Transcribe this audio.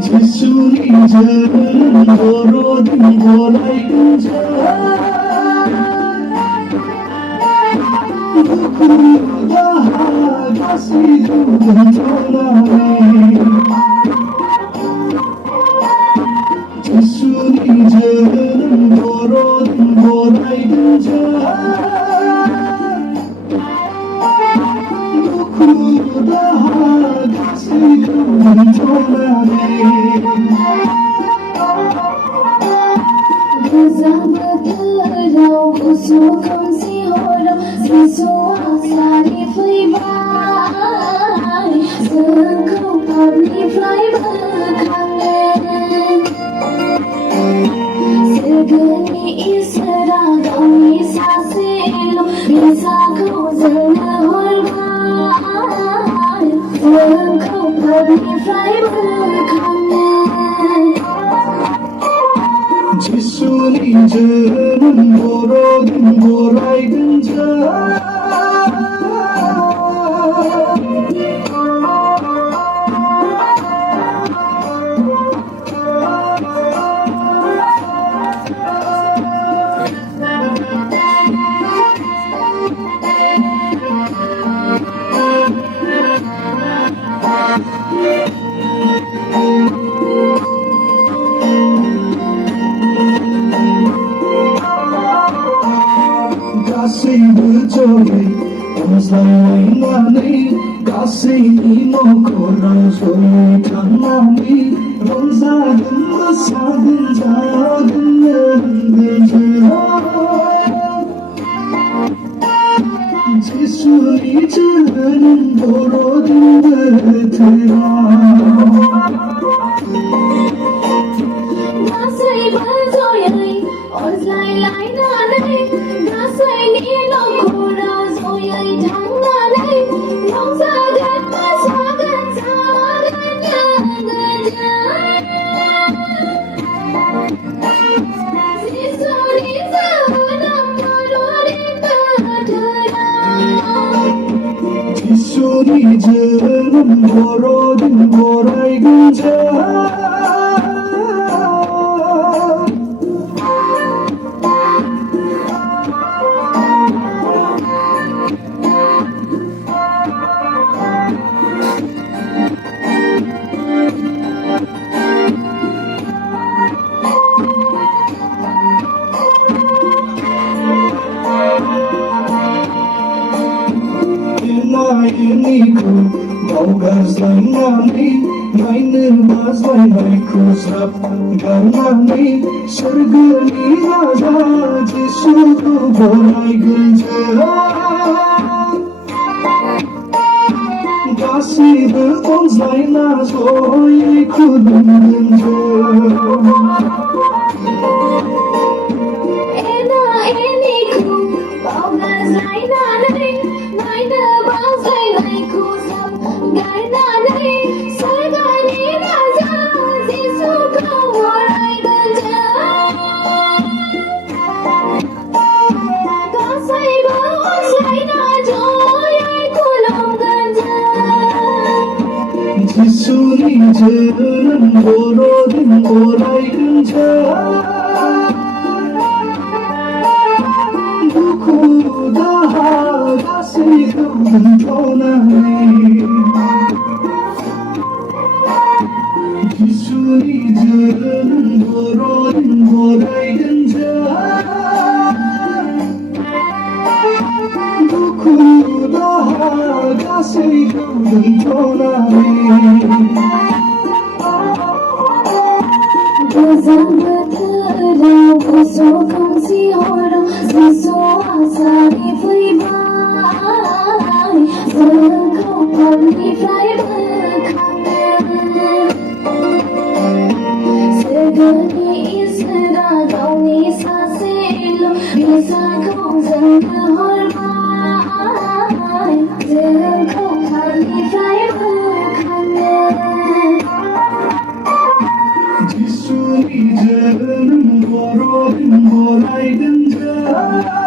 지순이 저는 걸어든 거라이근 저 누구가 가시던 전화네 지순이 저는 걸어든 거라이근 저 누구가 가시던 전화네 Zabatırau kusukam sihoro Sisua sari flyby Sengkau pabli fly berkangen Segeni isra gauni saselo Bisa kau zana holbai Sengkau pabli fly berkangen 지순이 저는 걸어든 거라이근 저 Kasih berjodoh,onsai nani, kasih imo korang soy kanami, ronsaden masaden jaden 지순이 저는 걸어든 듯해라 Gasai bazoyai, ozlai lai nanai. Gasai ni no kora zoyai janganai. Longsagan masagan sagan jangan. Sisuri zavanam marori kadara. 지순이 저는 걸어든 거라이근 저 Inainiku Maugas lainani Mainin bas lainaiku Srap ganani Sergani raja Jisuku bolai genjera Kasih berkons laina Zoyai kudung genjera Ena eniku, baugas lai nanai. Naina bazai lai kusam gai nanai. Sargani raja Jisuku bolai genjera Kasai bawas lai na joyai kulam genjera 지순이 저는 걸어든 거라이근 저 누구다 가시 그분 전화네 지순이 저는 걸어든 거라이근 저 누구다 가시 그분 전화네 Zabatırau kusukam sihoro Sisua sari flyby Sengkau pabli fly berkangen Segeni isra gauni saselo Bisa kau zana holbai Sengkau in borai ganja